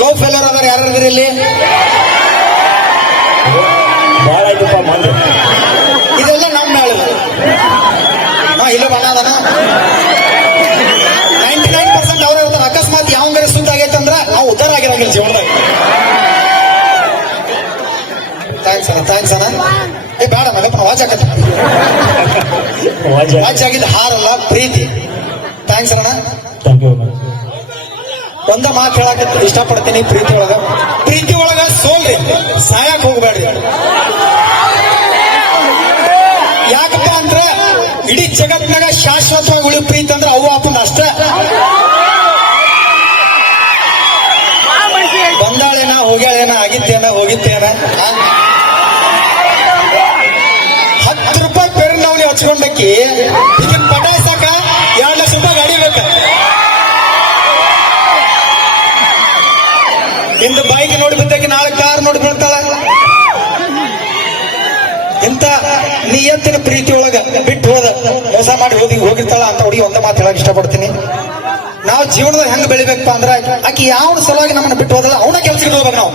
Love failure ಅದಾರ ಯಾರು ಇಲ್ಲಿ? ಇದೆಲ್ಲ ನಮ್ಮ ಮೇಳ ಹಾ ಇಲ್ಲ ಬಣ್ಣ ಅದನ ನೈಂಟಿ ನೈನ್ ಪರ್ಸೆಂಟ್ ಅವ್ರ ಇರ್ತಾರೆ ಅಕಸ್ಮಾತ್ ಯಾವಂಗಾರ ಸುದ್ದ ಆಗೈತೆ ಅಂದ್ರೆ ನಾವು ಉದ್ದಾರ ಆಗಿರಂಗಿಲ್ಲ ಜೀವನದಾಗ. ಥ್ಯಾಂಕ್ಸ್ ಅಣ್ಣ ಥ್ಯಾಂಕ್ಸ್ ಅಣ್ಣ. ಏ ಬೇಡ ಮಗಪ್ಪ ವಾಚ್ ಆಗತ್ತ ವಾಚ್ ಆಗಿದ್ದು ಹಾರಲ್ಲ ಪ್ರೀತಿ. ಥ್ಯಾಂಕ್ಸ್ ಅಣ್ಣ. ಥ್ಯಾಂಕ್ ಯು ಒಂದ ಮಾತು ಹೇಳಕ್ ಇಷ್ಟಪಡ್ತೀನಿ ಪ್ರೀತಿ ಒಳಗ. ಪ್ರೀತಿ ಒಳಗ ಸೋಲ್ರಿ. ಸಾಯಕ್ ಹೋಗ್ಬೇಡ್ರಿ. ಯಾಕಪ್ಪ ಅಂದ್ರ ಇಡೀ ಜಗತ್ನಾಗ ಶಾಶ್ವತವಾಗಿ ಉಳಿ ಪ್ರೀತಿ ಅಂದ್ರೆ ಅವು ಅಪ್ಪನ ಅಷ್ಟೇ. ಬಂದಾಳೇನ, ಹೋಗ್ಯಾಳೇನ, ಆಗಿತ್ತೇನ, ಹೋಗಿತ್ತೇನ? ಹತ್ತು ರೂಪಾಯಿ ಪೆರು ನಾವು ಹಚ್ಕೊಂಡಕ್ಕಿ ಇಂದು ಬೈಕ್ ನೋಡಿ ಬಿದ್ದಾಕಿ ನಾಳೆ ಕಾರ್ ನೋಡಿ ಇಂತ ನಿಯತ್ತಿನ ಪ್ರೀತಿ ಬಿಟ್ಟು ಹೋದ ಮೋಸ ಮಾಡಿ ಹೋಗಿ ಹೋಗಿರ್ತಾಳ ಅಂತ ಹುಡುಗಿ ಒಂದ ಮಾತು ಹೇಳಕ್ ಇಷ್ಟಪಡ್ತೀನಿ. ನಾವು ಜೀವನದಾಗ ಹೆಂಗ್ ಬೆಳಿಬೇಕಪ್ಪ ಅಂದ್ರ ಆಕಿ ಯಾವ ಸಲುವಾಗಿ ನಮ್ಮನ್ನ ಬಿಟ್ಟು ಹೋದಲ್ಲ, ಅವನ ಕೆಲ್ಸಕ್ಕೆ ಹೋಗ್ಬೇಕು ನಾವು.